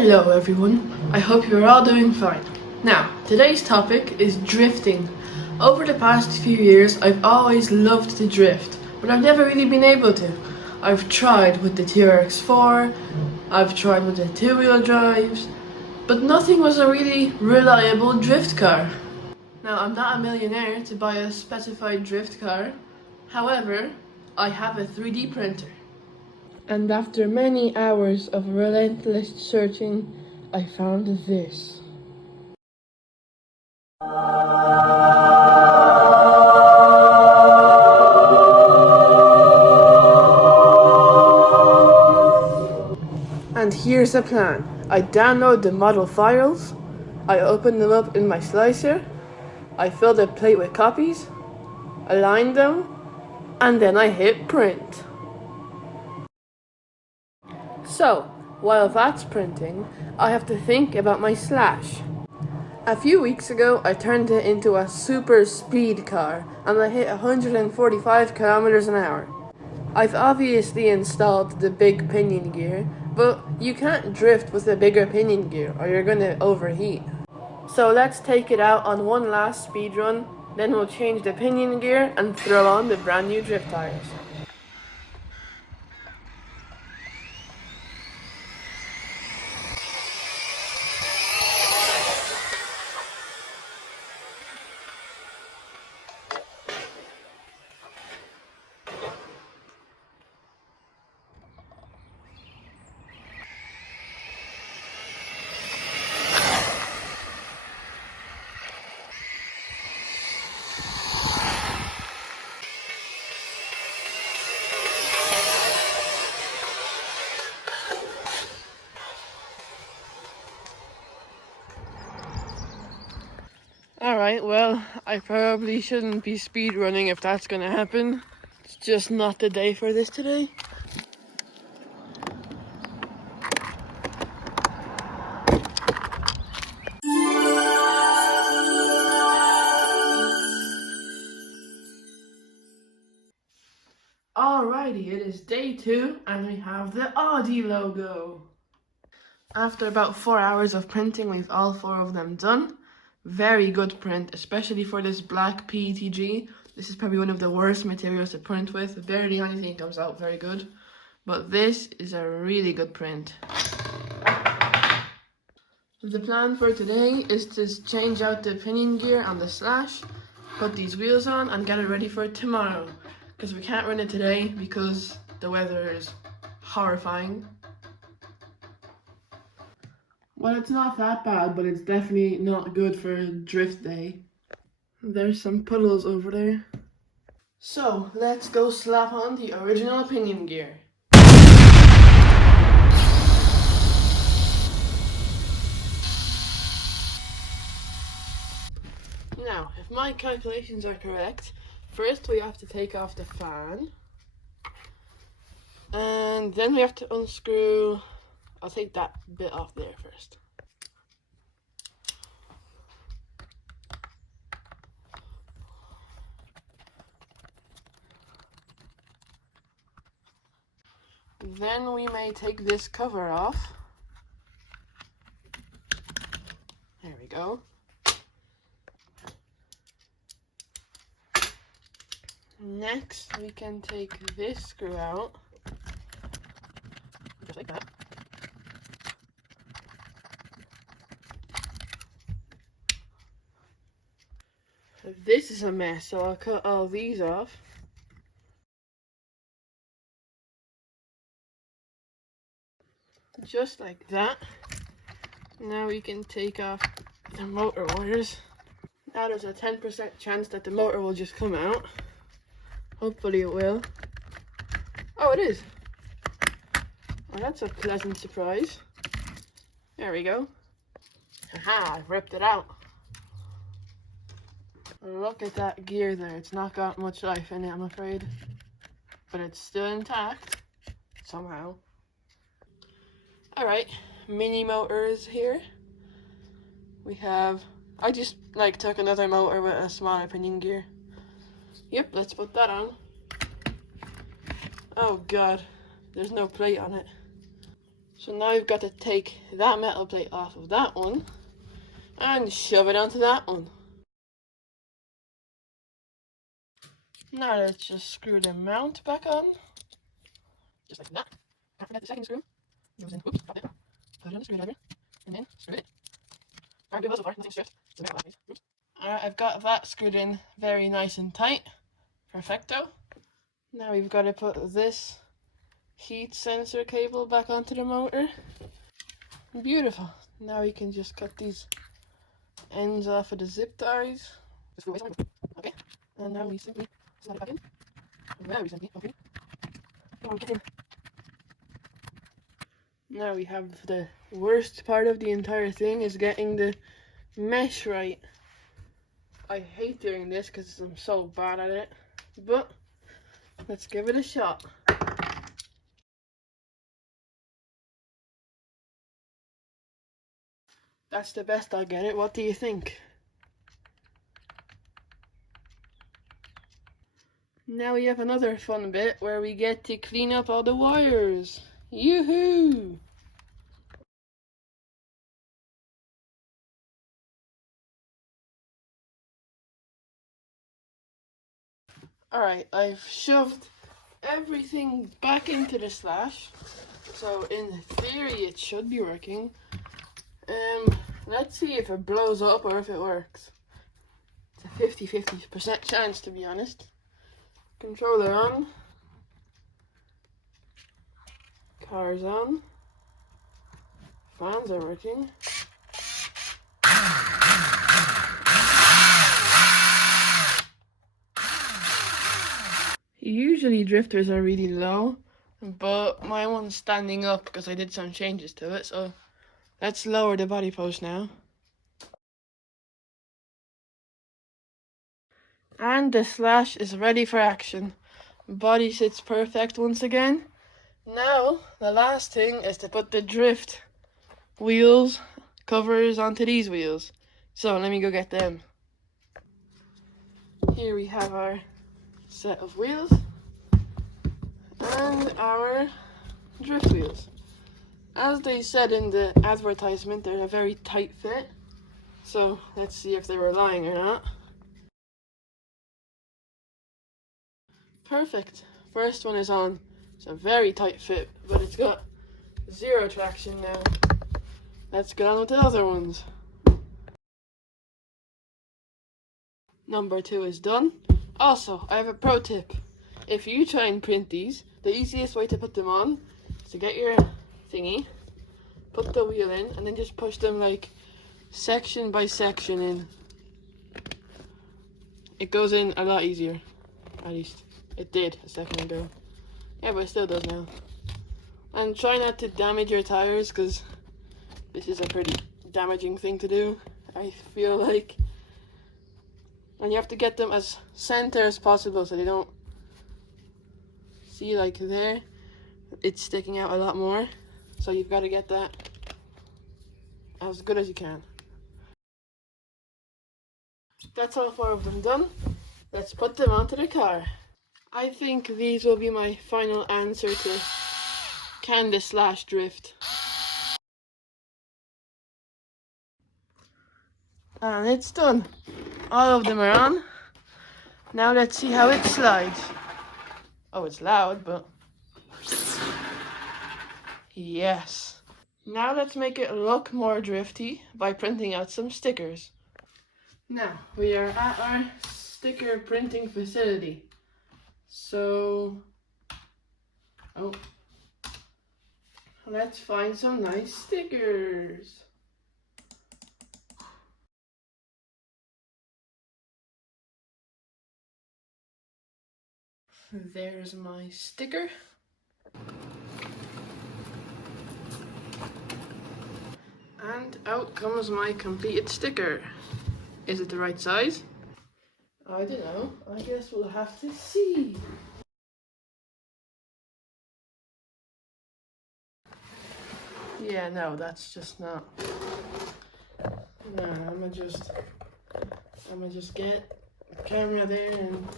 Hello everyone, I hope you're all doing fine. Now, today's topic is drifting. Over the past few years, I've always loved to drift, but I've never really been able to. I've tried with the TRX4, I've tried with the two-wheel drives, but nothing was a really reliable drift car. Now, I'm not a millionaire to buy a specified drift car, however, I have a 3D printer. And after many hours of relentless searching, I found this. And here's the plan. I download the model files, I open them up in my slicer, I fill the plate with copies, align them, and then I hit print. So, while that's printing, I have to think about my slash. A few weeks ago, I turned it into a super speed car, and I hit 145 kilometers an hour. I've obviously installed the big pinion gear, but you can't drift with a bigger pinion gear or you're gonna overheat. So let's take it out on one last speed run, then we'll change the pinion gear and throw on the brand new drift tires. Alright, well, I probably shouldn't be speed running if that's gonna happen. It's just not the day for this today. Alrighty, it is day 2 and we have the Audi logo. After about 4 hours of printing, we've all 4 of them done. Very good print, especially for this black PETG. This is probably one of the worst materials to print with. Barely anything comes out very good. But this is a really good print. The plan for today is to change out the pinion gear on the slash, put these wheels on and get it ready for tomorrow. Because we can't run it today because the weather is horrifying. Well, it's not that bad, but it's definitely not good for a drift day. There's some puddles over there. So, let's go slap on the original pinion gear. Now, if my calculations are correct, first we have to take off the fan. And then we have to unscrew. I'll take that bit off there first. Then we may take this cover off. There we go. Next, we can take this screw out. Just like that. This is a mess, so I'll cut all these off. Just like that. Now we can take off the motor wires. Now there's a 10% chance that the motor will just come out. Hopefully it will. Oh, it is. Well, that's a pleasant surprise. There we go. Haha, I've ripped it out. Look at that gear there. It's not got much life in it, I'm afraid. But it's still intact. Somehow. Alright, mini motors here. We have... I just took another motor with a smaller pinion gear. Yep, let's put that on. Oh god, there's no plate on it. So now you've got to take that metal plate off of that one and shove it onto that one. Now let's just screw the mount back on. Just like that. Can't forget the second screw. Goes in, oops, got it. Put it on the screwdriver, and then screw it. Alright, good so far, nothing stripped. It's a bit of oops. Alright, I've got that screwed in very nice and tight. Perfecto. Now we've got to put this heat sensor cable back onto the motor. Beautiful. Now we can just cut these ends off of the zip ties. Just go away somewhere. Okay. And now we simply slide it back in. Very simply, okay. Come on, get in. Now we have the worst part of the entire thing is getting the mesh right. I hate doing this because I'm so bad at it, but let's give it a shot. That's the best I get it. What do you think? Now we have another fun bit where we get to clean up all the wires. Yoo-hoo! Alright, I've shoved everything back into the slash. So in theory it should be working. Let's see if it blows up or if it works. It's a 50-50% chance, to be honest. Controller on. Car's on. Fans are working. Usually drifters are really low, but my one's standing up because I did some changes to it, so let's lower the body post now. And the slash is ready for action. Body sits perfect once again. Now, the last thing is to put the drift wheels covers onto these wheels. So let me go get them. Here we have our set of wheels and our drift wheels. As they said in the advertisement, they're a very tight fit. So let's see if they were lying or not. Perfect. First one is on. It's a very tight fit, but it's got zero traction now. Let's get on with the other ones. Number 2 is done. Also, I have a pro tip. If you try and print these, the easiest way to put them on is to get your thingy, put the wheel in, and then just push them like section by section in. It goes in a lot easier. At least it did a second ago. Yeah, but it still does now. And try not to damage your tires, because this is a pretty damaging thing to do, I feel like. And you have to get them as center as possible so they don't, see, like there, it's sticking out a lot more. So you've got to get that as good as you can. That's all 4 of them done. Let's put them onto the car. I think these will be my final answer to can the slash drift. And it's done. All of them are on. Now let's see how it slides. Oh, it's loud, but yes. Now let's make it look more drifty by printing out some stickers. Now, we are at our sticker printing facility. So, let's find some nice stickers. There's my sticker. And out comes my completed sticker. Is it the right size? I don't know. I guess we'll have to see. Yeah, no, that's just not. No, I'ma just get the camera there and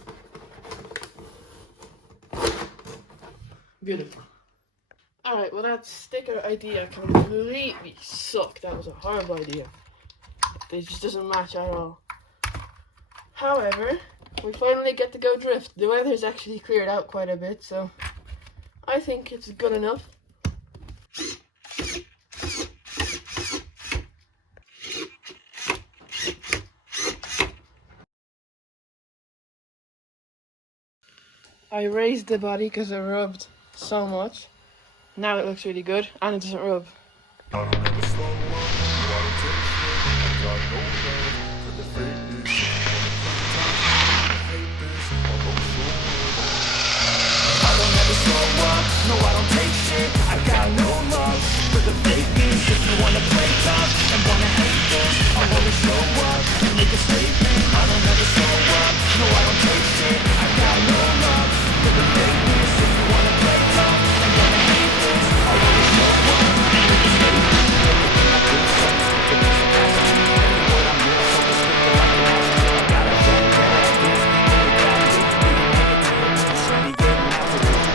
beautiful. Alright, well that sticker idea completely sucked. That was a horrible idea. It just doesn't match at all. However, we finally get to go drift. The weather's actually cleared out quite a bit, so I think it's good enough. I raised the body because it rubbed so much. Now it looks really good and it doesn't rub. I don't ever slow up, no, I don't take shit. I got no love for the fakeness. I hate this, although sure. I don't ever slow up, no, I don't take shit. I got no love for the fakeness. If you wanna play tough and wanna hate this, I'll always show up and make a statement. I don't ever slow up, no, I don't take shit. I got no love for the fakeness. If you wanna play tough and wanna hate this, I'll always show up and make a statement. Everything I do sucks, it makes a passion. Every word I'm real, so restricted like an action. I got a vendetta against people who doubt me. Being negative, you should be getting after it.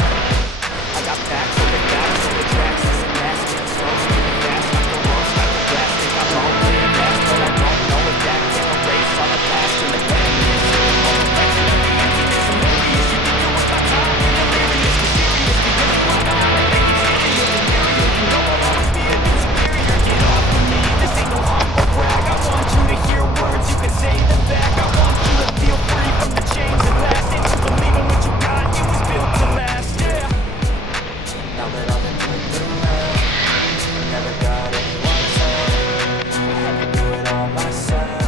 I got facts over facts over Traxxas and masking. Slow, speeding fast, like the world's like a plastic. I'm all clear fast, but I don't know if that can erase all the past and the badness. All the friends and the emptiness. Hilarious, you think you're worth my time. Delirious, mysterious, because you are not. I think it's idiot, delirious. You know I'll always be a bit superior. Get off of me, this ain't no humble brag. I want you to hear words, you can say them back. I want you to feel free from the chains that last. And to believe in what you got, it was built to last, yeah. Now that I've been put through hell, never got anyone's help. I had to do it all myself.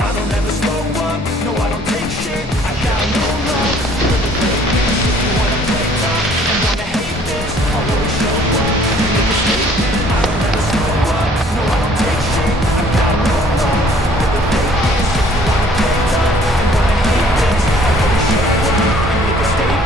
I don't ever slow up, no I don't take shit. I got no love for the fakeness. If you wanna play tough and wanna hate this, I'll always show up and make a statement. I don't ever slow up, no I don't take shit. I got no love for the fakeness. If you wanna play tough and wanna hate this, I'll always show up and make a statement.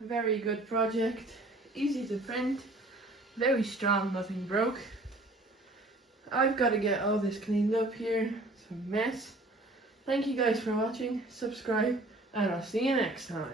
Very good project, easy to print, very strong, nothing broke. I've got to get all this cleaned up here, it's a mess. Thank you guys for watching, subscribe, and I'll see you next time.